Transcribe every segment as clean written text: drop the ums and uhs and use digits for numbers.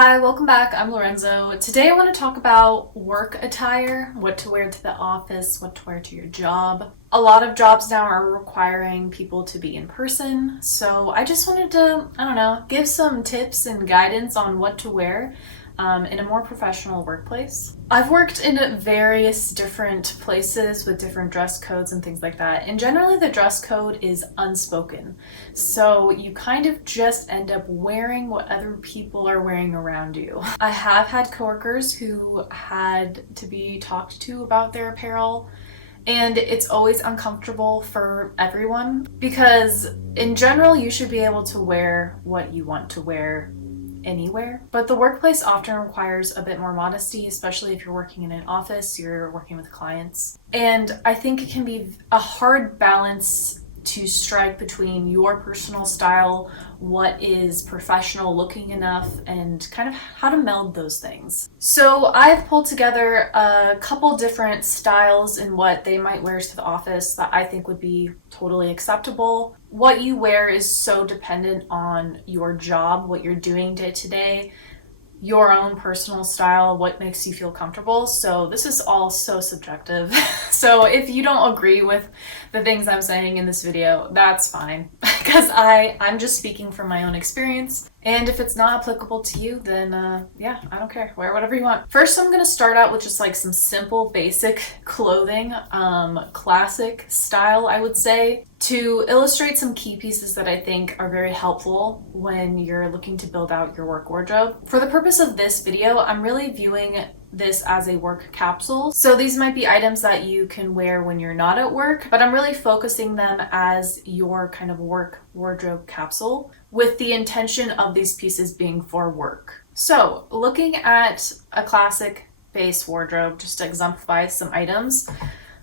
Hi, welcome back. I'm Lorenzo. Today I want to talk about work attire, what to wear to the office, what to wear to your job. A lot of jobs now are requiring people to be in person, so I just wanted to, give some tips and guidance on what to wear in a more professional workplace. I've worked in various different places with different dress codes and things like that, and generally the dress code is unspoken. So you kind of just end up wearing what other people are wearing around you. I have had coworkers who had to be talked to about their apparel, and it's always uncomfortable for everyone because in general you should be able to wear what you want to wear anywhere. But the workplace often requires a bit more modesty, especially if you're working in an office, you're working with clients. And I think it can be a hard balance to strike between your personal style, what is professional looking enough, and kind of how to meld those things. So I've pulled together a couple different styles in what they might wear to the office that I think would be totally acceptable. What you wear is so dependent on your job, what you're doing day to day, your own personal style, what makes you feel comfortable. So this is all so subjective. So if you don't agree with the things I'm saying in this video, that's fine because I'm just speaking from my own experience. And if it's not applicable to you, then I don't care. Wear whatever you want. First, I'm gonna start out with just like some simple basic clothing, classic style, I would say, to illustrate some key pieces that I think are very helpful when you're looking to build out your work wardrobe. For the purpose of this video, I'm really viewing this as a work capsule. So these might be items that you can wear when you're not at work, but I'm really focusing them as your kind of work wardrobe capsule with the intention of these pieces being for work. So looking at a classic base wardrobe, just to exemplify some items,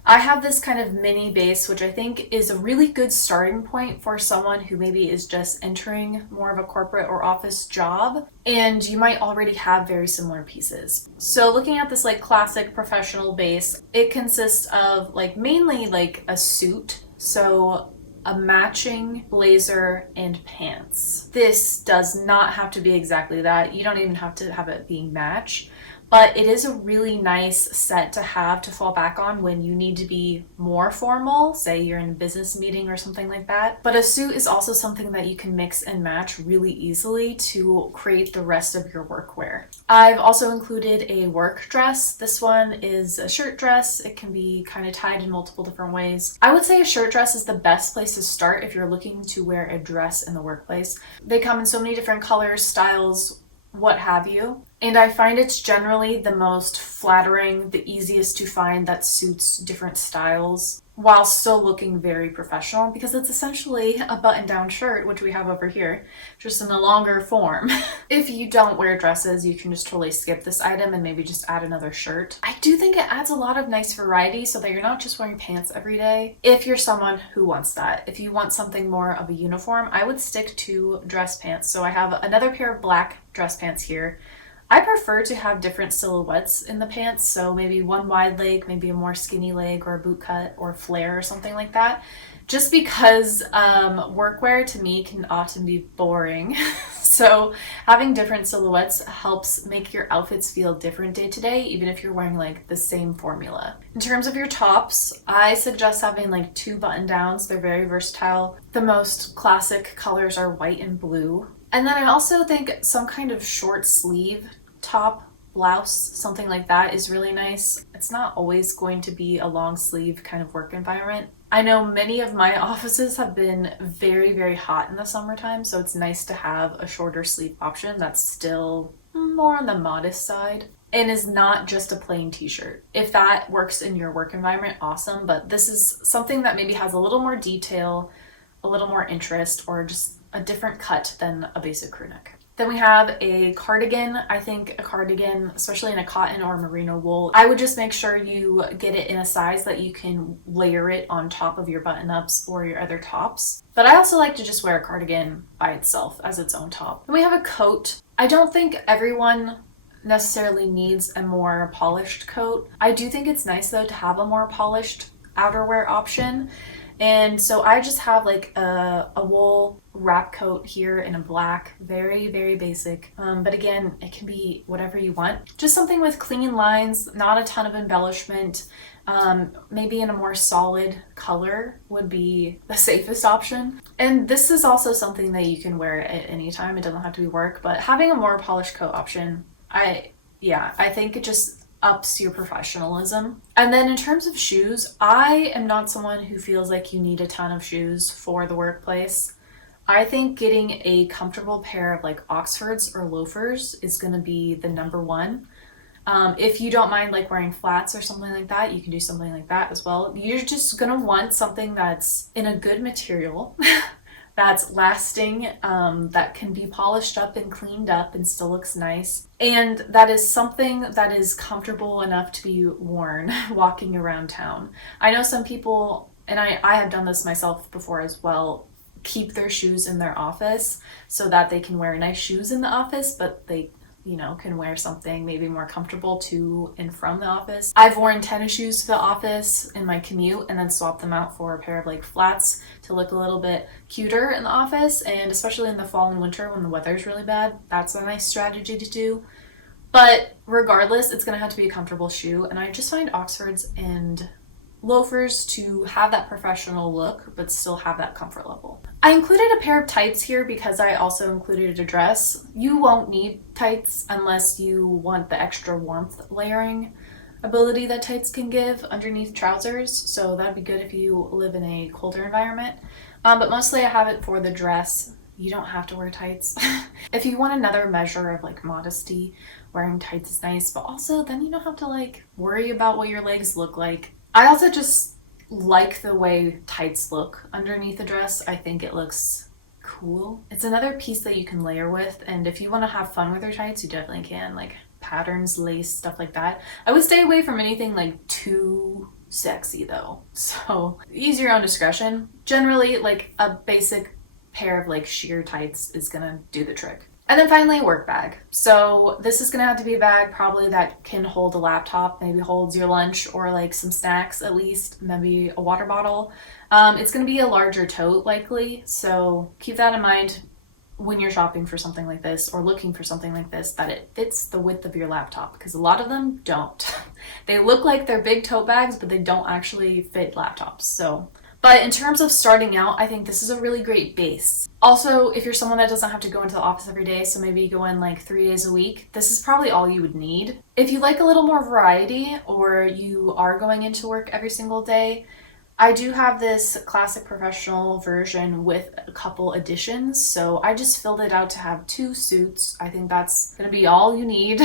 I have this kind of mini base, which I think is a really good starting point for someone who maybe is just entering more of a corporate or office job, and you might already have very similar pieces. So looking at this like classic professional base, it consists of mainly a suit. So a matching blazer and pants. This does not have to be exactly that. You don't even have to have it being match. But it is a really nice set to have to fall back on when you need to be more formal, say you're in a business meeting or something like that. But a suit is also something that you can mix and match really easily to create the rest of your workwear. I've also included a work dress. This one is a shirt dress. It can be kind of tied in multiple different ways. I would say a shirt dress is the best place to start if you're looking to wear a dress in the workplace. They come in so many different colors, styles, what have you. And I find it's generally the most flattering, the easiest to find that suits different styles while still looking very professional because it's essentially a button-down shirt, which we have over here, just in a longer form. If you don't wear dresses, you can just totally skip this item and maybe just add another shirt. I do think it adds a lot of nice variety so that you're not just wearing pants every day. If you're someone who wants that. If you want something more of a uniform, I would stick to dress pants. So I have another pair of black dress pants here. I prefer to have different silhouettes in the pants, so maybe one wide leg, maybe a more skinny leg or a boot cut or flare or something like that, just because workwear to me can often be boring. So having different silhouettes helps make your outfits feel different day to day, even if you're wearing the same formula. In terms of your tops, I suggest having 2 button downs. They're very versatile. The most classic colors are white and blue. And then I also think some kind of short sleeve top, blouse, something like that is really nice. It's not always going to be a long sleeve kind of work environment. I know many of my offices have been very, very hot in the summertime, so it's nice to have a shorter sleeve option that's still more on the modest side and is not just a plain t-shirt. If that works in your work environment, awesome, but this is something that maybe has a little more detail, a little more interest, or just a different cut than a basic crew neck. Then we have a cardigan. I think a cardigan, especially in a cotton or merino wool, I would just make sure you get it in a size that you can layer it on top of your button-ups or your other tops. But I also like to just wear a cardigan by itself as its own top. Then we have a coat. I don't think everyone necessarily needs a more polished coat. I do think it's nice though to have a more polished outerwear option. And so I just have like a wool wrap coat here in a black, very, very basic. But again, it can be whatever you want. Just something with clean lines, not a ton of embellishment. Maybe in a more solid color would be the safest option. And this is also something that you can wear at any time. It doesn't have to be work, but having a more polished coat option, I think it just ups your professionalism. And then in terms of shoes, I am not someone who feels like you need a ton of shoes for the workplace. I think getting a comfortable pair of like Oxfords or loafers is going to be the number one. If you don't mind like wearing flats or something like that, you can do something like that as well. You're just gonna want something that's in a good material, that's lasting, that can be polished up and cleaned up and still looks nice. And that is something that is comfortable enough to be worn walking around town. I know some people, and I have done this myself before as well, keep their shoes in their office so that they can wear nice shoes in the office, but they can wear something maybe more comfortable to and from the office. I've worn tennis shoes to the office in my commute and then swapped them out for a pair of like flats to look a little bit cuter in the office, and especially in the fall and winter when the weather's really bad, that's a nice strategy to do. But regardless, it's gonna have to be a comfortable shoe, and I just find Oxfords and loafers to have that professional look but still have that comfort level. I included a pair of tights here because I also included a dress. You won't need tights unless you want the extra warmth layering ability that tights can give underneath trousers, so that'd be good if you live in a colder environment. But mostly I have it for the dress. You don't have to wear tights. If you want another measure of like modesty, wearing tights is nice, but also then you don't have to like worry about what your legs look like. I also just like the way tights look underneath a dress. I think it looks cool. It's another piece that you can layer with, and if you want to have fun with your tights, you definitely can, like patterns, lace, stuff like that. I would stay away from anything like too sexy though, so use your own discretion. Generally, like a basic pair of like sheer tights is gonna do the trick. And then finally, work bag. So this is gonna have to be a bag probably that can hold a laptop, maybe holds your lunch or like some snacks at least, maybe a water bottle. It's gonna be a larger tote likely, so keep that in mind when you're shopping for something like this or looking for something like this, that it fits the width of your laptop, because a lot of them don't. They look like they're big tote bags, but they don't actually fit laptops. But in terms of starting out, I think this is a really great base. Also, if you're someone that doesn't have to go into the office every day, so maybe you go in like 3 days a week, this is probably all you would need. If you like a little more variety or you are going into work every single day, I do have this classic professional version with a couple additions. So I just filled it out to have 2 suits. I think that's gonna be all you need.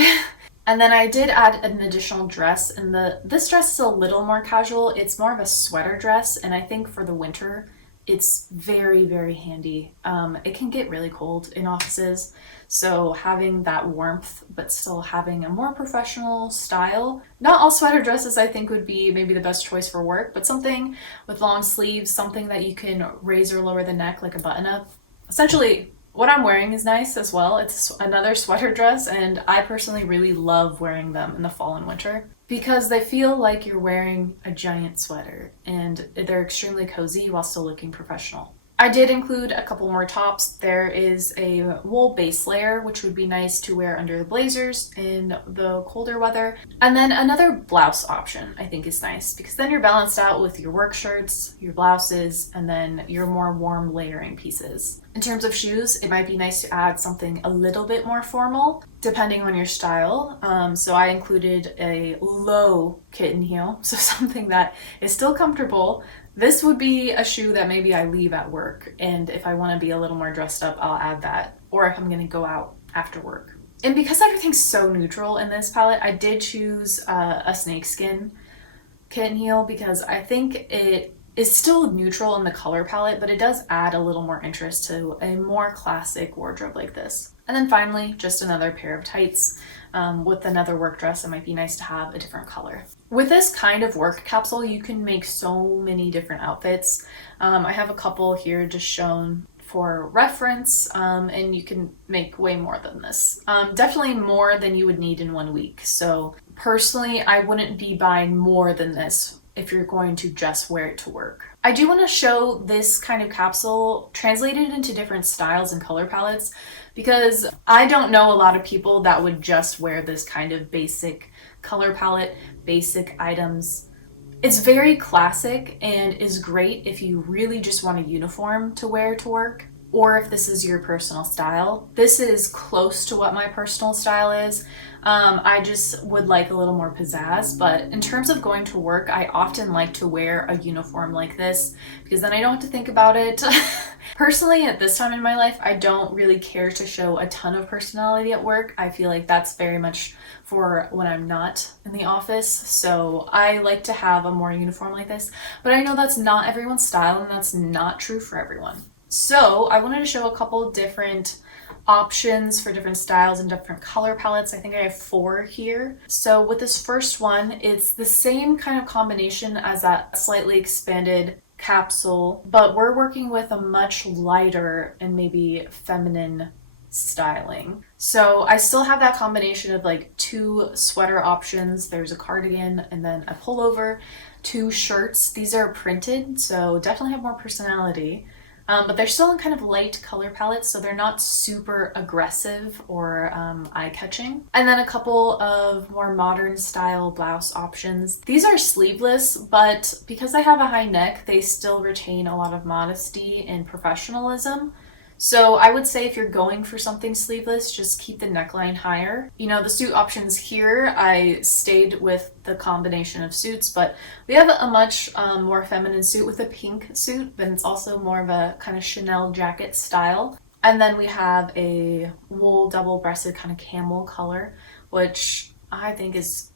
And then I did add an additional dress, and this dress is a little more casual. It's more of a sweater dress, and I think for the winter, it's very, very handy. It can get really cold in offices, so having that warmth, but still having a more professional style. Not all sweater dresses I think would be maybe the best choice for work, but something with long sleeves, something that you can raise or lower the neck like a button-up. Essentially, what I'm wearing is nice as well. It's another sweater dress, and I personally really love wearing them in the fall and winter because they feel like you're wearing a giant sweater and they're extremely cozy while still looking professional. I did include a couple more tops. There is a wool base layer, which would be nice to wear under the blazers in the colder weather. And then another blouse option I think is nice because then you're balanced out with your work shirts, your blouses, and then your more warm layering pieces. In terms of shoes, it might be nice to add something a little bit more formal depending on your style. So I included a low kitten heel, so something that is still comfortable. This would be a shoe that maybe I leave at work, and if I want to be a little more dressed up, I'll add that, or if I'm going to go out after work. And because everything's so neutral in this palette, I did choose a snakeskin kitten heel because I think it is still neutral in the color palette, but it does add a little more interest to a more classic wardrobe like this. And then finally, just another pair of tights. With another work dress, it might be nice to have a different color. With this kind of work capsule, you can make so many different outfits. I have a couple here just shown for reference, and you can make way more than this. Definitely more than you would need in 1 week. So personally, I wouldn't be buying more than this if you're going to just wear it to work. I do want to show this kind of capsule translated into different styles and color palettes because I don't know a lot of people that would just wear this kind of basic color palette, basic items. It's very classic and is great if you really just want a uniform to wear to work, or if this is your personal style. This is close to what my personal style is. I just would like a little more pizzazz, but in terms of going to work, I often like to wear a uniform like this because then I don't have to think about it. Personally, at this time in my life, I don't really care to show a ton of personality at work. I feel like that's very much for when I'm not in the office, so I like to have a more uniform like this, but I know that's not everyone's style and that's not true for everyone. So I wanted to show a couple different options for different styles and different color palettes. I think I have 4 here. So with this first one, it's the same kind of combination as that slightly expanded capsule, but we're working with a much lighter and maybe feminine styling. So I still have that combination of like 2 sweater options. There's a cardigan and then a pullover, 2 shirts. These are printed, so definitely have more personality. But they're still in kind of light color palettes, so they're not super aggressive or eye-catching. And then a couple of more modern style blouse options. These are sleeveless, but because I have a high neck, they still retain a lot of modesty and professionalism. So I would say if you're going for something sleeveless, just keep the neckline higher. You know, the suit options here, I stayed with the combination of suits, but we have a much more feminine suit with a pink suit, but it's also more of a kind of Chanel jacket style. And then we have a wool double-breasted kind of camel color, which I think is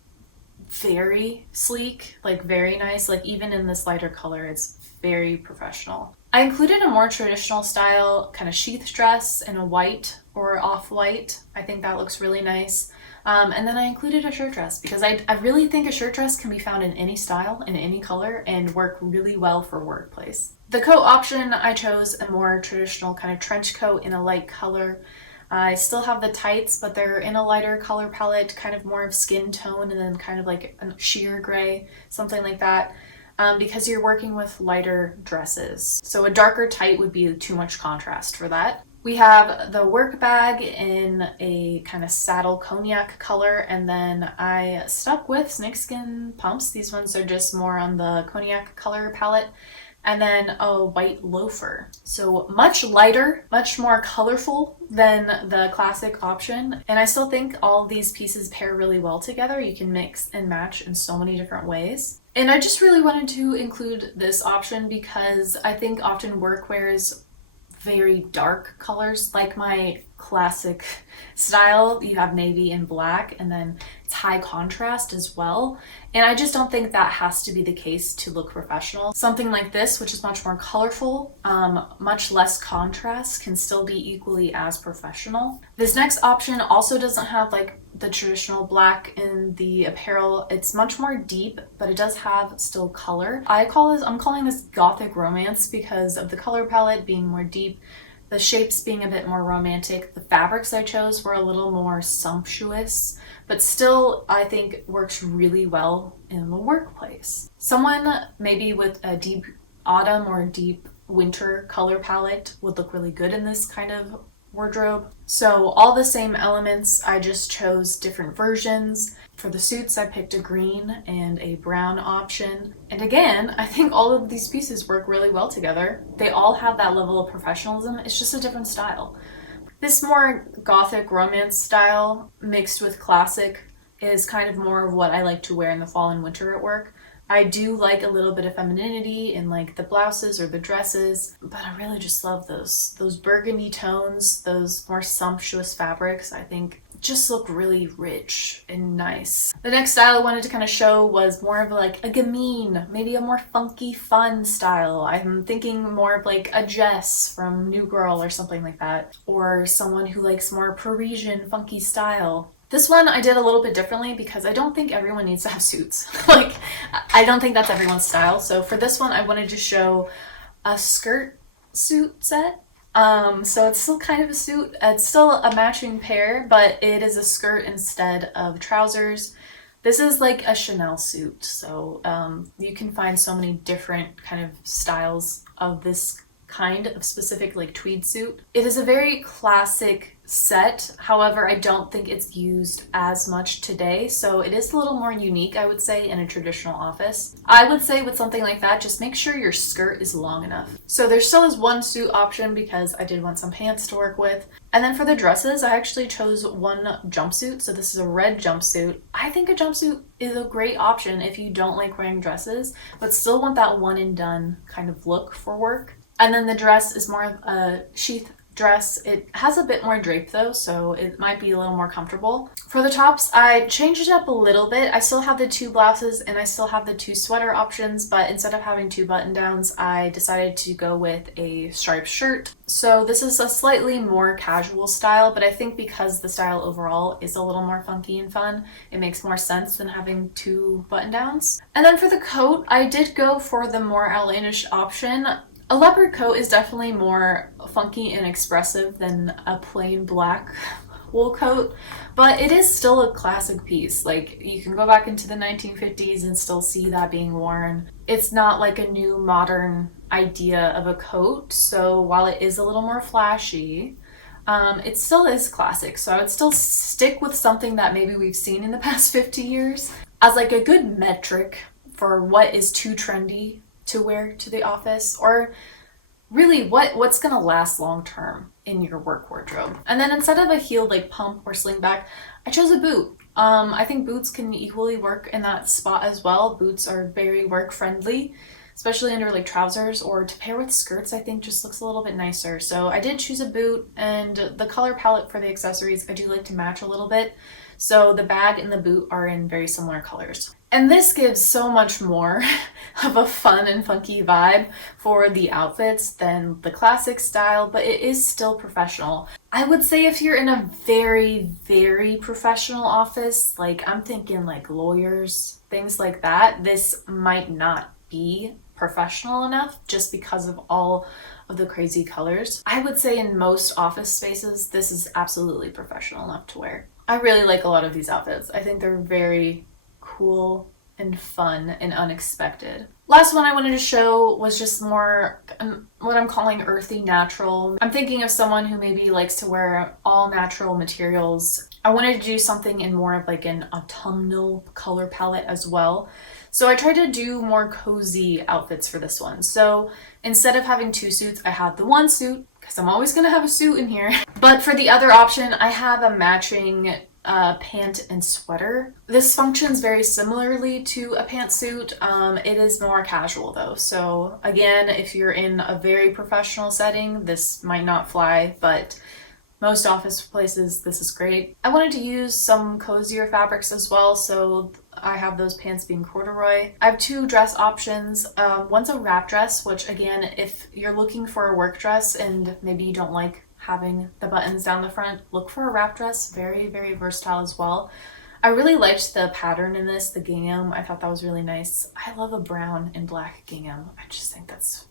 very sleek, like very nice. Like even in this lighter color, it's very professional. I included a more traditional style kind of sheath dress in a white or off-white. I think that looks really nice. And then I included a shirt dress because I really think a shirt dress can be found in any style, in any color, and work really well for workplace. The coat option, I chose a more traditional kind of trench coat in a light color. I still have the tights, but they're in a lighter color palette, kind of more of skin tone and then kind of like a sheer gray, something like that. Because you're working with lighter dresses. So a darker tight would be too much contrast for that. We have the work bag in a kind of saddle cognac color, and then I stuck with snakeskin pumps. These ones are just more on the cognac color palette. And then a white loafer. So much lighter, much more colorful than the classic option. And I still think all these pieces pair really well together. You can mix and match in so many different ways. And I just really wanted to include this option because I think often work wears very dark colors, like my classic style. You have navy and black, and then it's high contrast as well. And I just don't think that has to be the case to look professional. Something like this, which is much more colorful, much less contrast, can still be equally as professional. This next option also doesn't have like the traditional black in the apparel. It's much more deep, but it does have still color. I'm calling this gothic romance because of the color palette being more deep, the shapes being a bit more romantic. The fabrics I chose were a little more sumptuous, but still I think works really well in the workplace. Someone maybe with a deep autumn or deep winter color palette would look really good in this kind of wardrobe. So all the same elements, I just chose different versions. For the suits, I picked a green and a brown option. And again, I think all of these pieces work really well together. They all have that level of professionalism. It's just a different style. This more gothic romance style mixed with classic is kind of more of what I like to wear in the fall and winter at work. I do like a little bit of femininity in like the blouses or the dresses, but I really just love those burgundy tones, those more sumptuous fabrics. I think just look really rich and nice. The next style I wanted to kind of show was more of like a gamine, maybe a more funky, fun style. I'm thinking more of like a Jess from New Girl or something like that, or someone who likes more Parisian, funky style. This one I did a little bit differently because I don't think everyone needs to have suits. Like, I don't think that's everyone's style. So for this one, I wanted to show a skirt suit set. So it's still kind of a suit. It's still a matching pair, but it is a skirt instead of trousers. This is like a Chanel suit, so you can find so many different kind of styles of this kind of specific like tweed suit. It is a very classic set. However, I don't think it's used as much today, so it is a little more unique, I would say, in a traditional office. I would say with something like that, just make sure your skirt is long enough. So there still is one suit option because I did want some pants to work with. And then for the dresses, I actually chose one jumpsuit. So this is a red jumpsuit. I think a jumpsuit is a great option if you don't like wearing dresses, but still want that one and done kind of look for work. And then the dress is more of a sheath dress. It has a bit more drape though, so it might be a little more comfortable. For the tops, I changed it up a little bit. I still have the 2 blouses and I still have the 2 sweater options, but instead of having 2 button downs, I decided to go with a striped shirt. So this is a slightly more casual style, but I think because the style overall is a little more funky and fun, it makes more sense than having 2 button downs. And then for the coat, I did go for the more outlandish option. A leopard coat is definitely more funky and expressive than a plain black wool coat, but it is still a classic piece. Like, you can go back into the 1950s and still see that being worn. It's not like a new modern idea of a coat, so while it is a little more flashy, it still is classic. So I would still stick with something that maybe we've seen in the past 50 years as like a good metric for what is too trendy to wear to the office, or really what's gonna last long term in your work wardrobe. And then instead of a heeled like pump or slingback, I chose a boot. I think boots can equally work in that spot as well. Boots are very work friendly, especially under like trousers, or to pair with skirts, I think just looks a little bit nicer. So I did choose a boot, and the color palette for the accessories, I do like to match a little bit. So the bag and the boot are in very similar colors. And this gives so much more of a fun and funky vibe for the outfits than the classic style, but it is still professional. I would say if you're in a very, very professional office, like I'm thinking like lawyers, things like that, this might not be professional enough just because of all of the crazy colors. I would say in most office spaces, this is absolutely professional enough to wear. I really like a lot of these outfits. I think they're very cool and fun and unexpected. Last one I wanted to show was just more what I'm calling earthy natural. I'm thinking of someone who maybe likes to wear all natural materials. I wanted to do something in more of like an autumnal color palette as well. So I tried to do more cozy outfits for this one. So instead of having 2 suits, I had the 1 suit, because I'm always gonna have a suit in here. But for the other option, I have a matching pant and sweater. This functions very similarly to a pantsuit. It is more casual though. So again, if you're in a very professional setting, this might not fly, but most office places, this is great. I wanted to use some cozier fabrics as well, so I have those pants being corduroy. I have 2 dress options. One's a wrap dress, which again, if you're looking for a work dress and maybe you don't like having the buttons down the front, look for a wrap dress. Very, very versatile as well. I really liked the pattern in this, the gingham. I thought that was really nice. I love a brown and black gingham. I just think that's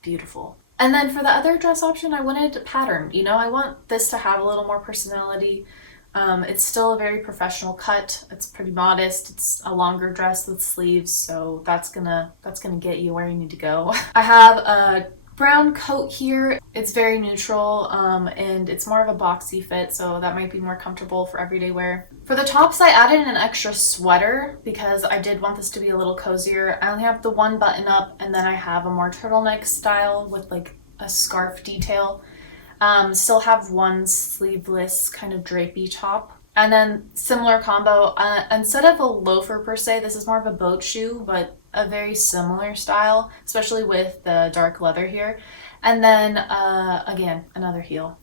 beautiful. And then for the other dress option, I wanted pattern. You know, I want this to have a little more personality. It's still a very professional cut. It's pretty modest. It's a longer dress with sleeves, so that's gonna get you where you need to go. I have a brown coat here. It's very neutral, and it's more of a boxy fit, so that might be more comfortable for everyday wear. For the tops, I added an extra sweater because I did want this to be a little cozier. I only have the 1 button up, and then I have a more turtleneck style with like a scarf detail. Still have 1 sleeveless kind of drapey top. And then similar combo, instead of a loafer per se, this is more of a boat shoe, but a very similar style, especially with the dark leather here. And then again, another heel.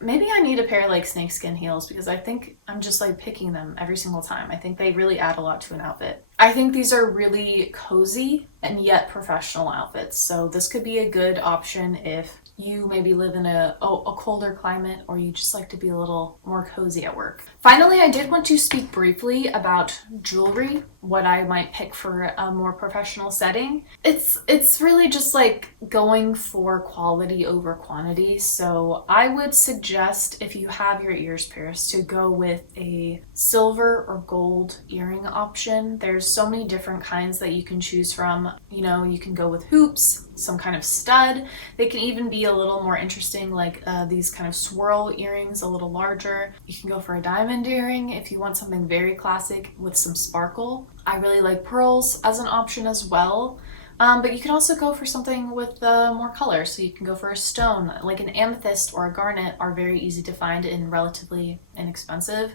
Maybe I need a pair of like snakeskin heels because I think I'm just like picking them every single time. I think they really add a lot to an outfit. I think these are really cozy and yet professional outfits. So this could be a good option if you maybe live in a colder climate or you just like to be a little more cozy at work. Finally, I did want to speak briefly about jewelry, what I might pick for a more professional setting. It's really just like going for quality over quantity. So I would suggest, if you have your ears pierced, to go with a silver or gold earring option. There's so many different kinds that you can choose from. You know, you can go with hoops, some kind of stud. They can even be a little more interesting, like these kind of swirl earrings, a little larger. You can go for a diamond earring if you want something very classic with some sparkle. I really like pearls as an option as well. But you can also go for something with more color. So you can go for a stone, like an amethyst or a garnet are very easy to find and relatively inexpensive.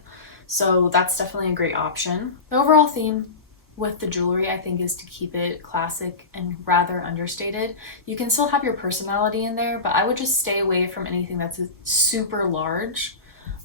So that's definitely a great option. The overall theme with the jewelry, I think, is to keep it classic and rather understated. You can still have your personality in there, but I would just stay away from anything that's super large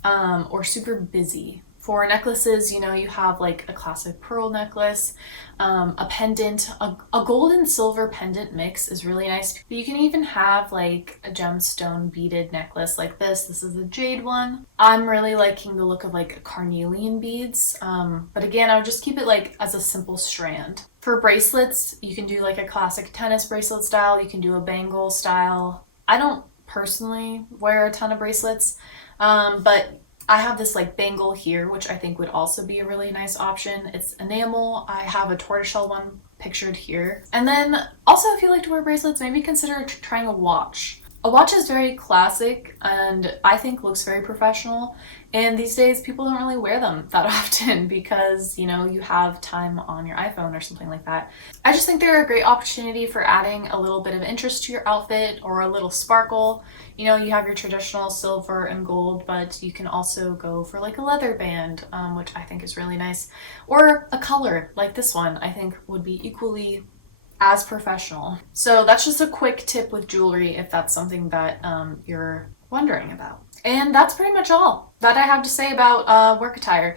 or super busy. For necklaces, you know, you have like a classic pearl necklace, a pendant, a gold and silver pendant mix is really nice. But you can even have like a gemstone beaded necklace like this. This is a jade one. I'm really liking the look of like carnelian beads. But again, I would just keep it like as a simple strand. For bracelets, you can do like a classic tennis bracelet style. You can do a bangle style. I don't personally wear a ton of bracelets, but I have this like bangle here, which I think would also be a really nice option. It's enamel. I have a tortoiseshell one pictured here. And then also, if you like to wear bracelets, maybe consider trying a watch. A watch is very classic and I think looks very professional. And these days people don't really wear them that often because, you know, you have time on your iPhone or something like that. I just think they're a great opportunity for adding a little bit of interest to your outfit or a little sparkle. You know, you have your traditional silver and gold, but you can also go for like a leather band, which I think is really nice. Or a color like this one, I think would be equally as professional. So that's just a quick tip with jewelry if that's something that you're wondering about. And that's pretty much all that I have to say about work attire.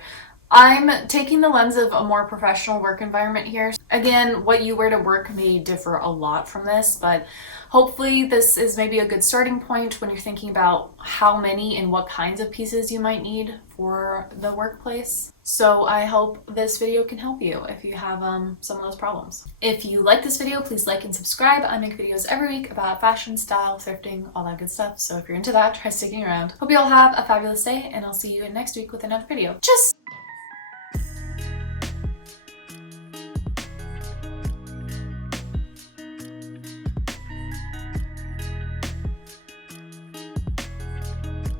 I'm taking the lens of a more professional work environment here. Again, what you wear to work may differ a lot from this, but hopefully this is maybe a good starting point when you're thinking about how many and what kinds of pieces you might need for the workplace. So I hope this video can help you if you have some of those problems. If you like this video, please like and subscribe. I make videos every week about fashion, style, thrifting, all that good stuff. So if you're into that, try sticking around. Hope you all have a fabulous day, and I'll see you next week with another video. Tschüss!